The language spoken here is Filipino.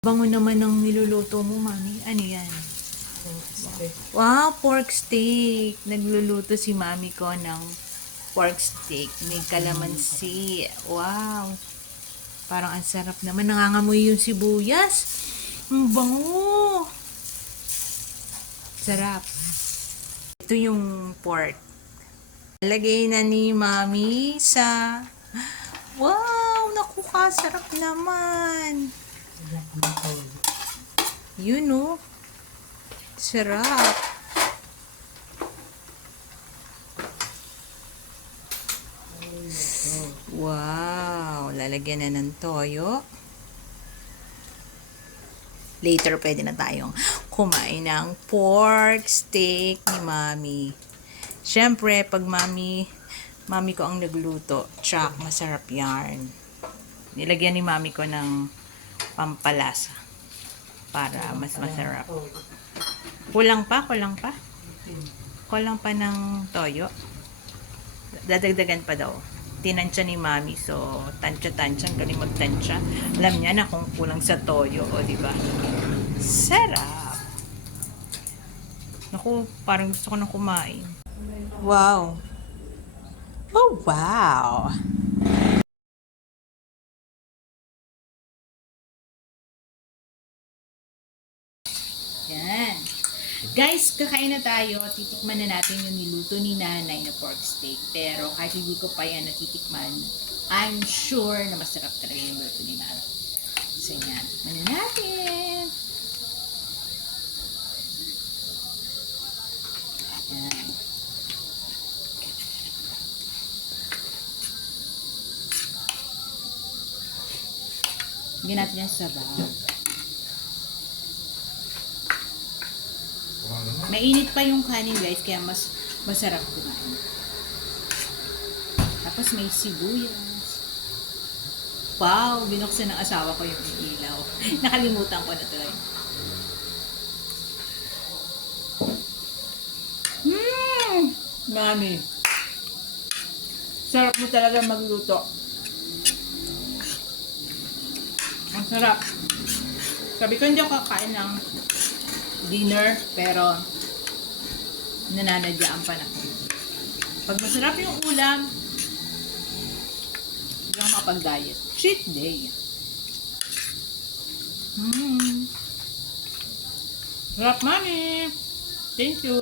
Bango naman ng niluluto mo, mami. Ano yan? Wow, pork steak. Nagluluto si mami ko ng pork steak. May kalamansi. Wow. Parang ang sarap naman. Nangangamoy yung sibuyas. Ang bango. Sarap. Ito yung pork. Lagay na ni mami sa... Wow! Naku ka, sarap naman. Yun oh. Sarap. Wow. Lalagyan na ng toyo. Later, pwede na tayong kumain ng pork steak ni mami. Siyempre, pag mami ko ang nagluto, tsak, masarap yan. Nilagyan ni mami ko ng pampalasa para mas masarap. Kulang pa ng toyo. Dadagdagan pa daw. Tinansya ni mami, so tansya-tansya, galing magtansya. Alam niya na kung kulang sa toyo, o diba? Sarap! Naku, parang gusto ko na kumain. Wow! Oh, wow! Yan. Guys, kakain na tayo. Titikman na natin yung niluto ni nanay na pork steak. Pero kahit hindi ko pa yan natitikman, I'm sure na masarap talaga yung luto ni nanay. So yan. Ano natin? Yan. Bigyan natin yung sabaw. Mainit pa yung kanin guys, kaya mas masarap kumain. Tapos may sibuyas. Wow, binuksan ng asawa ko yung ilaw. Nakalimutan ko na tuloy. Mami. Sarap mo talaga magluto. Ang sarap. Sabi ko hindi ako kakain ng dinner, pero nananadyaan pa na. Pag masarap yung ulam, hindi ako makapag-diet. Cheat day. Sarap, mami. Thank you.